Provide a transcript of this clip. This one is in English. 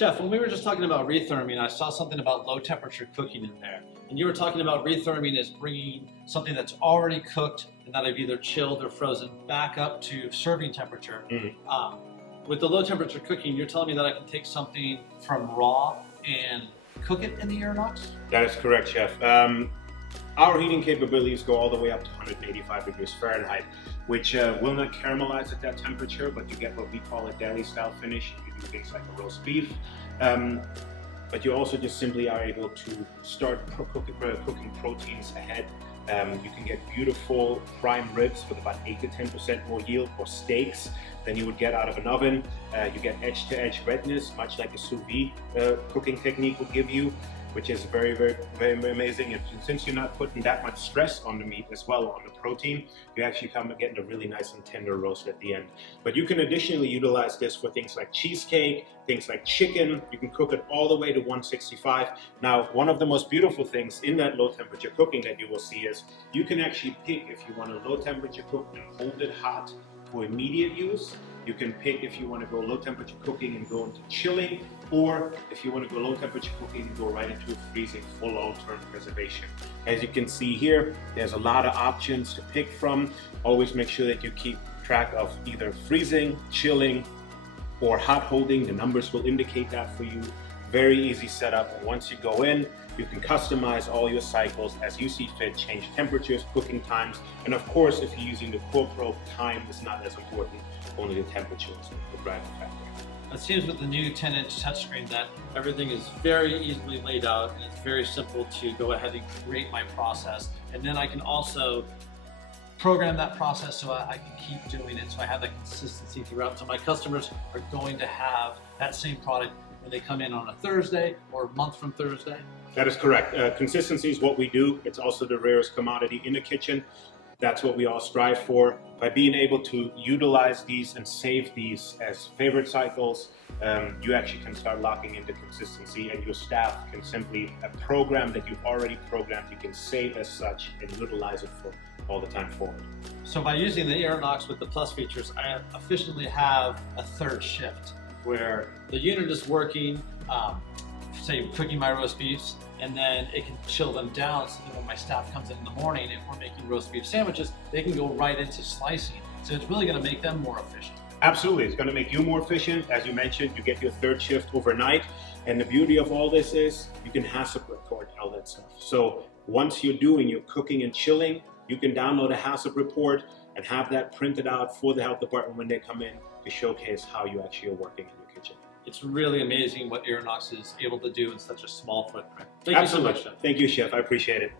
Chef, when we were just talking about retherming, I saw something about low temperature cooking in there. And you were talking about retherming as bringing something that's already cooked and that I've either chilled or frozen back up to serving temperature. With the low temperature cooking, you're telling me that I can take something from raw and cook it in the Aeronox? That is correct, Chef. Our heating capabilities go all the way up to 185 degrees Fahrenheit, which will not caramelize at that temperature, but you get what we call a deli style finish. You can do things like a roast beef. But you also just simply are able to start cooking proteins ahead. You can get beautiful prime ribs with about 8 to 10% more yield, or steaks than you would get out of an oven. You get edge-to-edge redness, much like a sous vide cooking technique would give you, which is very, very, very amazing. And since you're not putting that much stress on the meat as well, on the protein, you actually come getting a really nice and tender roast at the end. But you can additionally utilize this for things like cheesecake, things like chicken. You can cook it all the way to 165. Now, one of the most beautiful things in that low temperature cooking that you will see is you can actually pick if you want a low temperature cook and hold it hot for immediate use. You can pick if you want to go low temperature cooking and go into chilling, or if you want to go low temperature cooking and go right into freezing for long-term preservation. As you can see here, there's a lot of options to pick from. Always make sure that you keep track of either freezing, chilling, or hot holding. The numbers will indicate that for you. Very easy setup. And once you go in, you can customize all your cycles as you see fit, change temperatures, cooking times, and of course, if you're using the Core Pro, time is not as important, only the temperature is the driving factor. It seems with the new 10-inch touchscreen that everything is very easily laid out and it's very simple to go ahead and create my process. And then I can also program that process so I can keep doing it, so I have that consistency throughout. So my customers are going to have that same product when they come in on a Thursday or a month from Thursday. That is correct. Consistency is what we do. It's also the rarest commodity in the kitchen. That's what we all strive for. By being able to utilize these and save these as favorite cycles, you actually can start locking into consistency, and your staff can simply, a program that you've already programmed, you can save as such and utilize it for all the time forward. So by using the Aeronox with the Plus features, I efficiently have a third shift where the unit is working, say cooking my roast beefs, and then it can chill them down so that when my staff comes in the morning, if we're making roast beef sandwiches, they can go right into slicing. So it's really going to make them more efficient. Absolutely, it's going to make you more efficient. As you mentioned, you get your third shift overnight, and the beauty of all this is you can HACCP record all that stuff. So once you're doing your cooking and chilling, you can download a HACCP report and have that printed out for the health department when they come in to showcase how you actually are working in your kitchen. It's really amazing what Aeronox is able to do in such a small footprint. Thank Absolutely. you so much, Chef. Thank you, Chef. I appreciate it.